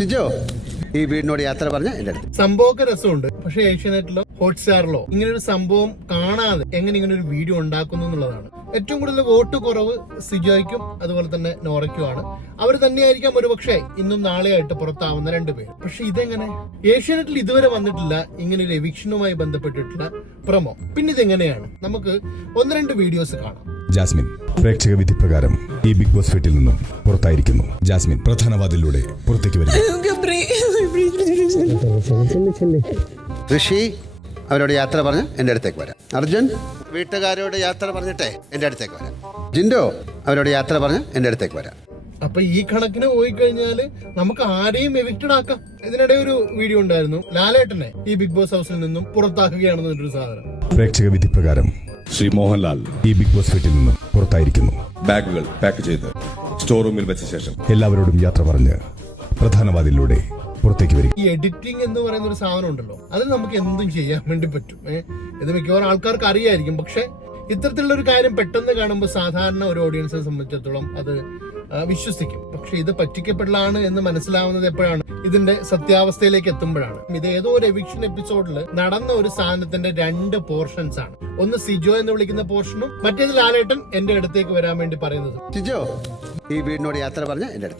ചിജോ ഈ വീടിനോട് യാത്ര പറഞ്ഞ എന്റെ അടുത്ത് സംഭവമൊക്കെ രസമുണ്ട്. പക്ഷെ ഏഷ്യാനെറ്റിലോ ഹോട്ട്സ്റ്റാറിലോ ഇങ്ങനെ ഒരു സംഭവം കാണാതെ എങ്ങനെ ഇങ്ങനെ ഒരു വീഡിയോ ഉണ്ടാക്കുന്നു എന്നുള്ളതാണ്. ഏറ്റവും കൂടുതൽ വോട്ട് കുറവ് സിജോയ്ക്കും അതുപോലെ തന്നെ നോറയ്ക്കുമാണ് അവർ തന്നെയായിരിക്കാം ഒരുപക്ഷെ ഇന്നും നാളെയായിട്ട് പുറത്താവുന്ന രണ്ടുപേർ പക്ഷെ ഇതെങ്ങനെ? ഏഷ്യാനെറ്റിൽ ഇതുവരെ വന്നിട്ടില്ല. ഇങ്ങനെ ഒരു എവിക്ഷനുമായി ബന്ധപ്പെട്ടിട്ടുള്ള പ്രമോ. പിന്നെ ഇതെങ്ങനെയാണ്? നമുക്ക് ഒന്ന് രണ്ട് വീഡിയോസ് കാണാം. ജാസ്മിൻ പ്രേക്ഷക വിധി പ്രകാരം ഈ ബിഗ് ബോസ് വീട്ടിൽ നിന്നും പുറത്തായിരിക്കുന്നു. ജാസ്മിൻ പ്രധാന വാതിലൂടെ പുറത്തേക്ക് വരിക ഋഷി അവരോട് യാത്ര പറഞ്ഞ് എന്റെ അടുത്തേക്ക് വരാം. അർജുൻ വീട്ടുകാരോട് യാത്ര പറഞ്ഞിട്ടേ എന്റെ അടുത്തേക്ക് വരാം. ജിൻഡോ അവരോട് യാത്ര പറഞ്ഞ് എന്റെ അടുത്തേക്ക് വരാം. അപ്പൊ ഈ കണക്കിന് പോയി കഴിഞ്ഞാൽ നമുക്ക് ആരെയും എവിക്റ്റഡ് ആക്കാം. ഇതിനിടെ ഒരു വീഡിയോ ഉണ്ടായിരുന്നു. ലാലേട്ടനെ ഈ ബിഗ് ബോസ് ഹൗസിൽ നിന്നും പുറത്താക്കുകയാണെന്ന് ഒരു സാധനം. പ്രേക്ഷക വിധി പ്രകാരം ശ്രീ മോഹൻലാൽ. ഈ ബിഗ് ബോസ് വീട്ടിൽ നിന്ന് പുറത്തായിരിക്കുന്നു. ബാഗുകൾ പാക്ക് ചെയ്ത് സ്റ്റോർ റൂമിൽ വെച്ച ശേഷം. എല്ലാവരോടും യാത്ര പറഞ്ഞ് പ്രധാനവാദിലൂടെ പുറത്തേക്ക് വരും ഈ എഡിറ്റിംഗ് എന്ന് പറയുന്ന ഒരു സാധനം ഉണ്ടല്ലോ. അതിൽ നമുക്ക് എന്തും ചെയ്യാൻ വേണ്ടി പറ്റും. ഏഹ് ഇത് മിക്കവാറും ആൾക്കാർക്ക് അറിയായിരിക്കും. പക്ഷെ ഇത്തരത്തിലുള്ള ഒരു കാര്യം പെട്ടെന്ന് കാണുമ്പോൾ സാധാരണ ഒരു ഓഡിയൻസിനെ സംബന്ധിച്ചിടത്തോളം അത് വിശ്വസിക്കും. പക്ഷെ ഇത് പറ്റിക്കപ്പെടലാണ് എന്ന് മനസ്സിലാവുന്നത് എപ്പോഴാണ്? ഇതിന്റെ സത്യാവസ്ഥയിലേക്ക് എത്തുമ്പോഴാണ്. ഇത് ഏതോ ഒരു എവിക്ഷൻ എപ്പിസോഡിൽ നടന്ന ഒരു സാധനത്തിന്റെ രണ്ട് പോർഷൻസ് ആണ്. ഒന്ന് സിജോ എന്ന് വിളിക്കുന്ന പോർഷനും മറ്റേത് ലാലേട്ടൻ എന്റെ അടുത്തേക്ക് വരാൻ വേണ്ടി പറയുന്നത്. സിജോ ഈ വീടിനോട് യാത്ര പറഞ്ഞ എന്റെ അടുത്ത്.